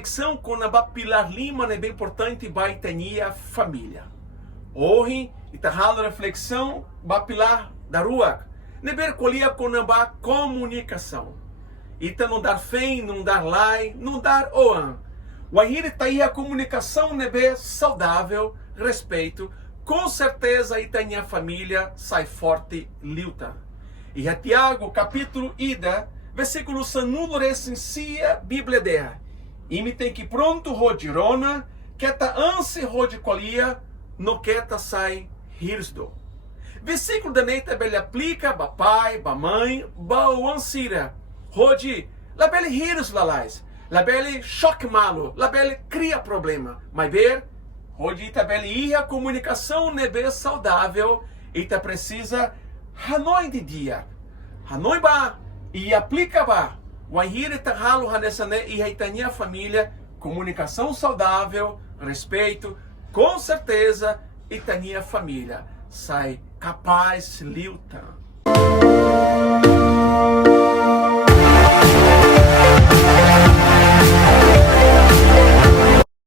reflexão com a Pilar Lima é bem importante vai ter a família. Hoje, está a reflexão a Pilar da rua, neber colia com a comunicação. Ita não dar fé, não dar like, não dar oan. O aí está aí a comunicação neber saudável, respeito, com certeza ita a família sai forte luta. E a Tiago, capítulo ida, versículo sanudo recensia, Bíblia dela. E me tem que pronto rodirona, que ta anse rodicolia, no que ta sai hirsdo. Versículo da neita bele aplica, ba pai, ba mãe, ba o ansira. Rodi, la bele hirs lalais, la bele choque malo, la bele cria problema. Mas ver, rodi ita bele ir a comunicação nebe saudável, ita precisa hanoi de dia. Hanoi ba, e aplica ba. O ahir ita halo hanesane e haitania família, comunicação saudável, respeito, com certeza, itania família sai capaz luta.